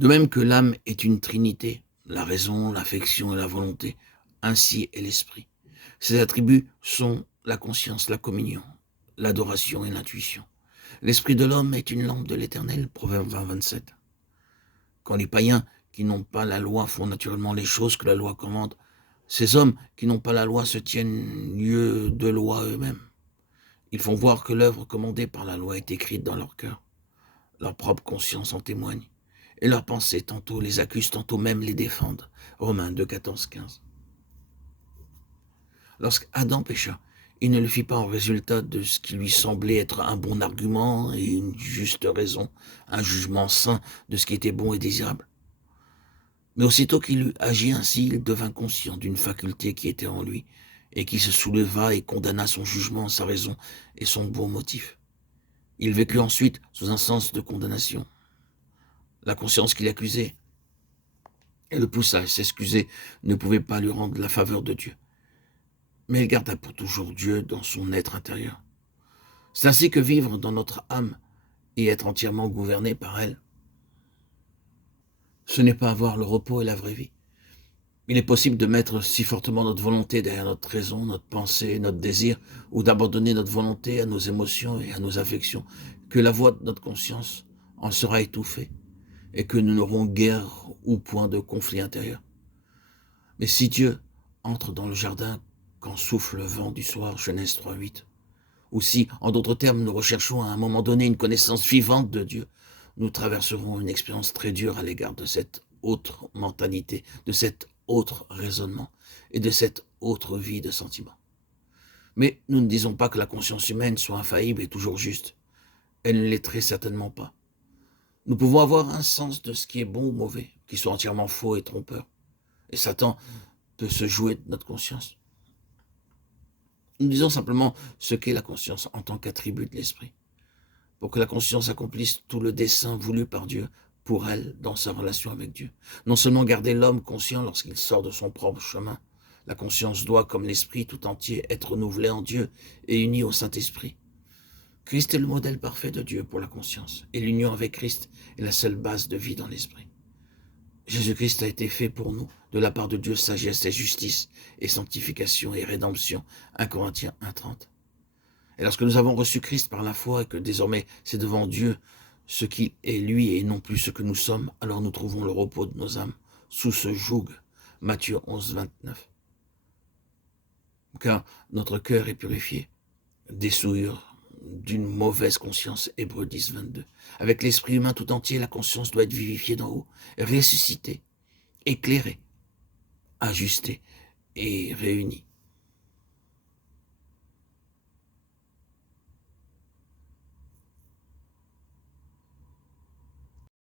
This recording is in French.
De même que l'âme est une trinité, la raison, l'affection et la volonté, ainsi est l'esprit. Ces attributs sont la conscience, la communion, l'adoration et l'intuition. L'esprit de l'homme est une lampe de l'Éternel, Proverbe 20, 27. Quand les païens qui n'ont pas la loi font naturellement les choses que la loi commande, ces hommes qui n'ont pas la loi se tiennent lieu de loi eux-mêmes. Ils font voir que l'œuvre commandée par la loi est écrite dans leur cœur. Leur propre conscience en témoigne. Et leurs pensées tantôt les accusent, tantôt même les défendent. Romains 2, 14, 15. Lorsqu'Adam pécha, il ne le fit pas en résultat de ce qui lui semblait être un bon argument et une juste raison, un jugement sain de ce qui était bon et désirable. Mais aussitôt qu'il eut agi ainsi, il devint conscient d'une faculté qui était en lui, et qui se souleva et condamna son jugement, sa raison et son bon motif. Il vécut ensuite sous un sens de condamnation. La conscience qui l'accusait et le poussa à s'excuser ne pouvait pas lui rendre la faveur de Dieu. Mais il garda pour toujours Dieu dans son être intérieur. C'est ainsi que vivre dans notre âme et être entièrement gouverné par elle, ce n'est pas avoir le repos et la vraie vie. Il est possible de mettre si fortement notre volonté derrière notre raison, notre pensée, notre désir, ou d'abandonner notre volonté à nos émotions et à nos affections, que la voix de notre conscience en sera étouffée, et que nous n'aurons guère ou point de conflit intérieur. Mais si Dieu entre dans le jardin quand souffle le vent du soir, Genèse 3:8, ou si, en d'autres termes, nous recherchons à un moment donné une connaissance vivante de Dieu, nous traverserons une expérience très dure à l'égard de cette autre mentalité, de cet autre raisonnement et de cette autre vie de sentiments. Mais nous ne disons pas que la conscience humaine soit infaillible et toujours juste. Elle ne l'est très certainement pas. Nous pouvons avoir un sens de ce qui est bon ou mauvais, qui soit entièrement faux et trompeur. Et Satan peut se jouer de notre conscience. Nous disons simplement ce qu'est la conscience en tant qu'attribut de l'esprit, pour que la conscience accomplisse tout le dessein voulu par Dieu pour elle dans sa relation avec Dieu. Non seulement garder l'homme conscient lorsqu'il sort de son propre chemin, la conscience doit, comme l'esprit tout entier, être renouvelée en Dieu et unie au Saint-Esprit. Christ est le modèle parfait de Dieu pour la conscience, et l'union avec Christ est la seule base de vie dans l'esprit. Jésus-Christ a été fait pour nous, de la part de Dieu, sagesse et justice, et sanctification et rédemption. 1 Corinthiens 1:30. Et lorsque nous avons reçu Christ par la foi, et que désormais c'est devant Dieu ce qu'il est lui et non plus ce que nous sommes, alors nous trouvons le repos de nos âmes sous ce joug. Matthieu 11:29. Car notre cœur est purifié des souillures d'une mauvaise conscience, Hébreux 10:22. Avec l'esprit humain tout entier, la conscience doit être vivifiée d'en haut, ressuscitée, éclairée, ajustée et réunie.